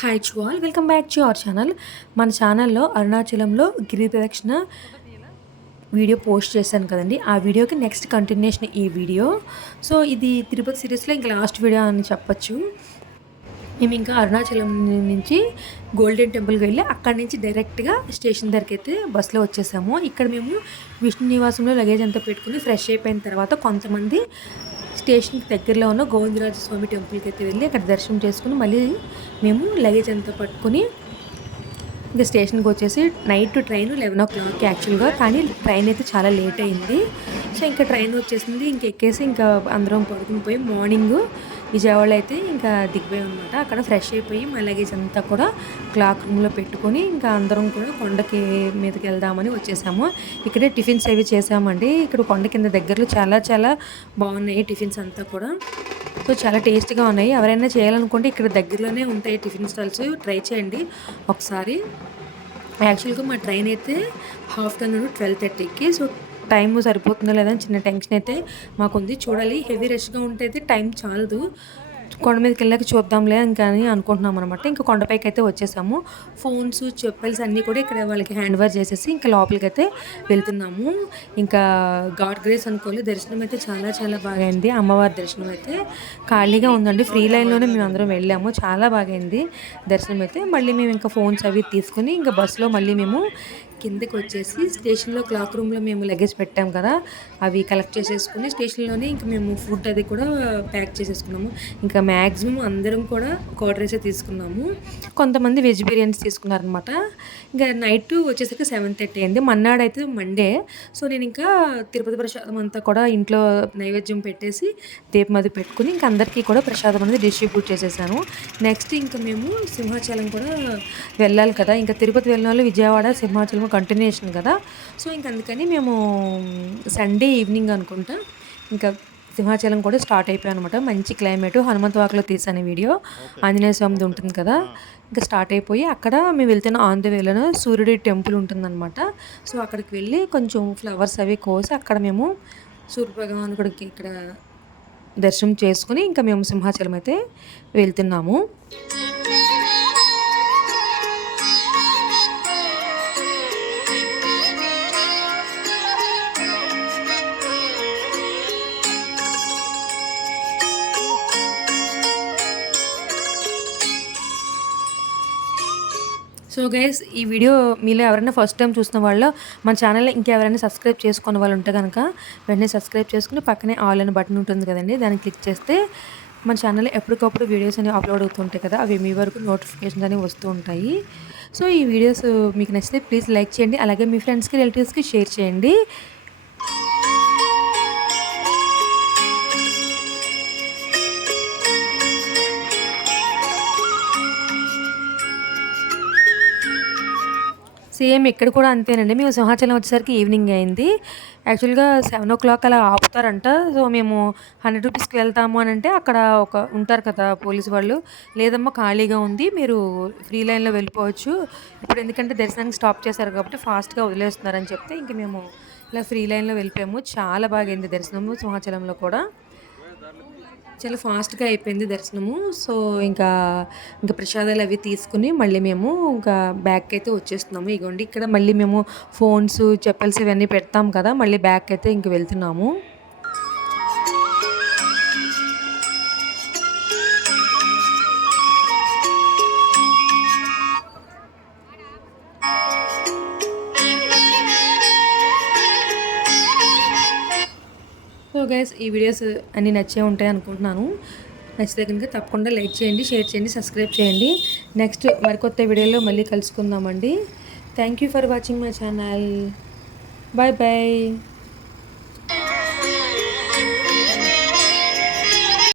Hi to all, welcome back to our channel. మన ఛానల్లో అరుణాచలంలో గిరి ప్రదక్షిణ వీడియో పోస్ట్ చేశాను కదండి. ఆ వీడియోకి నెక్స్ట్ కంటిన్యూషన్ ఈ వీడియో. సో ఇది తిరుపతి సిరీస్లో ఇంకా లాస్ట్ వీడియో అని చెప్పచ్చు. మేము ఇంకా అరుణాచలం నుంచి గోల్డెన్ టెంపుల్కి వెళ్ళి అక్కడి నుంచి డైరెక్ట్గా స్టేషన్ దగ్గరికి అయితే బస్సులో వచ్చేసాము. ఇక్కడ మేము విష్ణు నివాసంలో లగేజ్ అంతా పెట్టుకుని ఫ్రెష్ అయిపోయిన తర్వాత కొంతమంది స్టేషన్కి దగ్గరలో ఉన్న గోవిందరాజ స్వామి టెంపుల్కి అయితే వెళ్ళి అక్కడ దర్శనం చేసుకుని మళ్ళీ మేము లగేజ్ అంతా పట్టుకుని ఇంకా స్టేషన్కి వచ్చేసి నైట్ ట్రైన్ 11 o'clock యాక్చువల్గా, కానీ ట్రైన్ అయితే చాలా లేట్ అయింది. సో ఇంకా ట్రైన్ వచ్చేసింది, ఇంక ఎక్కేసి ఇంకా అందరం పడుకుని పోయి మార్నింగ్ విజయవాడలో అయితే ఇంకా దిగిపోయాం అనమాట. అక్కడ ఫ్రెష్ అయిపోయి మా లగేజ్ అంతా కూడా క్లాక్ రూమ్లో పెట్టుకొని ఇంకా అందరం కూడా కొండకి మీదకి వెళ్దామని వచ్చేసాము. ఇక్కడే టిఫిన్స్ అవి చేసామండి. ఇక్కడ కొండ కింద దగ్గరలో చాలా చాలా బాగున్నాయి టిఫిన్స్ అంతా కూడా. సో చాలా టేస్ట్గా ఉన్నాయి. ఎవరైనా చేయాలనుకుంటే ఇక్కడ దగ్గరలోనే ఉంటాయి టిఫిన్ స్టాల్స్, ట్రై చేయండి ఒకసారి. యాక్చువల్గా మా ట్రైన్ అయితే ఆఫ్టర్నూన్ 12:30కి. సో టైం సరిపోతుందో లేదా అని చిన్న టెన్షన్ అయితే మాకుంది. చూడాలి, హెవీ రష్గా ఉంటే అయితే టైం చాలదు. కొండ మీదకి వెళ్ళాక చూద్దాంలే ఇంకా అని అనుకుంటున్నాం అనమాట. ఇంకా కొండపైకి అయితే వచ్చేసాము. ఫోన్స్, చెప్పల్స్ అన్నీ కూడా ఇక్కడ వాళ్ళకి హ్యాండ్ ఓవర్ చేసేసి ఇంకా లోపలికి అయితే వెళ్తున్నాము. ఇంకా గాడ్ గ్రేస్ అనుకోవాలి, దర్శనం అయితే చాలా చాలా బాగా అయింది. అమ్మవారి దర్శనం అయితే ఖాళీగా ఉందండి, ఫ్రీ లైన్లోనే మేము అందరం వెళ్ళాము. చాలా బాగా అయింది దర్శనం అయితే. మళ్ళీ మేము ఇంకా ఫోన్స్ అవి తీసుకుని ఇంకా బస్సులో మళ్ళీ మేము కిందకి వచ్చేసి స్టేషన్లో క్లాక్ రూమ్లో మేము లగేజ్ పెట్టాం కదా, అవి కలెక్ట్ చేసేసుకుని స్టేషన్లోనే ఇంకా మేము ఫుడ్ అది కూడా ప్యాక్ చేసేసుకున్నాము. ఇంకా మ్యాక్సిమం అందరం కూడా కర్డ్ రైసే తీసుకున్నాము. కొంతమంది వెజ్ బిర్యానీస్ తీసుకున్నారనమాట. ఇంకా నైట్ వచ్చేసరికి 7:30 అయింది. మన్నాడైతే మండే. సో నేను ఇంకా తిరుపతి ప్రసాదం అంతా కూడా ఇంట్లో నైవేద్యం పెట్టేసి దీపం అది పెట్టుకుని ఇంకా అందరికీ కూడా ప్రసాదం అనేది డిస్ట్రిబ్యూట్ చేసేసాను. నెక్స్ట్ ఇంకా మేము సింహాచలం కూడా వెళ్ళాలి కదా, ఇంకా తిరుపతి వెళ్ళిన వాళ్ళు విజయవాడ సింహాచలం కంటిన్యూషన్ కదా. సో ఇంక అందుకని మేము సండే ఈవినింగ్ అనుకుంటా ఇంకా సింహాచలం కూడా స్టార్ట్ అయిపోయాం అనమాట. మంచి క్లైమేట్, హనుమంతవాకలో తీసాను వీడియో, ఆంజనేయ స్వామిది ఉంటుంది కదా. ఇంకా స్టార్ట్ అయిపోయి అక్కడ మేము వెళ్తున్న ఆన్ ద వేలోనే సూర్యుడి టెంపుల్ ఉంటుందన్నమాట. సో అక్కడికి వెళ్ళి కొంచెం ఫ్లవర్స్ అవి కోసి అక్కడ మేము సూర్యభగవానుడికి ఇక్కడ దర్శనం చేసుకుని ఇంకా మేము సింహాచలం అయితే వెళ్తున్నాము. సో గైస్, ఈ వీడియో మీలో ఎవరైనా ఫస్ట్ టైం చూసిన వాళ్ళు మన ఛానల్లో ఇంకెవరైనా సబ్స్క్రైబ్ చేసుకున్న వాళ్ళు ఉంటే కనుక వెంటనే సబ్స్క్రైబ్ చేసుకుని పక్కనే ఆల్ అనే బటన్ ఉంటుంది కదండి, దాన్ని క్లిక్ చేస్తే మన ఛానల్లో ఎప్పటికప్పుడు వీడియోస్ అనేవి అప్లోడ్ అవుతుంటాయి కదా, అవి మీ వరకు నోటిఫికేషన్స్ అనేవి వస్తూ ఉంటాయి. సో ఈ వీడియోస్ మీకు నచ్చితే ప్లీజ్ లైక్ చేయండి, అలాగే మీ ఫ్రెండ్స్కి రిలేటివ్స్కి షేర్ చేయండి. సేమ్ ఇక్కడ కూడా అంతేనండి. మేము సింహాచలం వచ్చేసరికి ఈవినింగ్ అయింది. యాక్చువల్గా 7 o'clock అలా ఆపుతారంట. సో మేము 100 రూపీస్కి వెళ్తాము అని అంటే అక్కడ ఒక ఉంటారు కదా పోలీసు వాళ్ళు, లేదమ్మా ఖాళీగా ఉంది, మీరు ఫ్రీ లైన్లో వెళ్ళిపోవచ్చు ఇప్పుడు, ఎందుకంటే దర్శనానికి స్టాప్ చేశారు కాబట్టి ఫాస్ట్గా వదిలేస్తున్నారని చెప్తే ఇంక మేము ఇలా ఫ్రీ లైన్లో వెళ్ళిపోయాము. చాలా బాగా అయింది దర్శనము సింహాచలంలో కూడా, చాలా ఫాస్ట్గా అయిపోయింది దర్శనము. సో ఇంకా ప్రసాదాలు అవి తీసుకుని మళ్ళీ మేము ఇంకా బ్యాక్ అయితే వచ్చేస్తున్నాము. ఇగోండి ఇక్కడ మళ్ళీ మేము ఫోన్స్, చెప్పల్స్ ఇవన్నీ పెడతాం కదా, మళ్ళీ బ్యాక్ అయితే ఇంక వెళ్తున్నాము. సో గైస్, ఈ వీడియోస్ అన్నీ నచ్చే ఉంటాయి అనుకుంటున్నాను. నచ్చితే కనుక తప్పకుండా లైక్ చేయండి, షేర్ చేయండి, సబ్స్క్రైబ్ చేయండి. నెక్స్ట్ మరికొత్త వీడియోలో మళ్ళీ కలుసుకుందామండి. Thank you for watching my channel. Bye bye.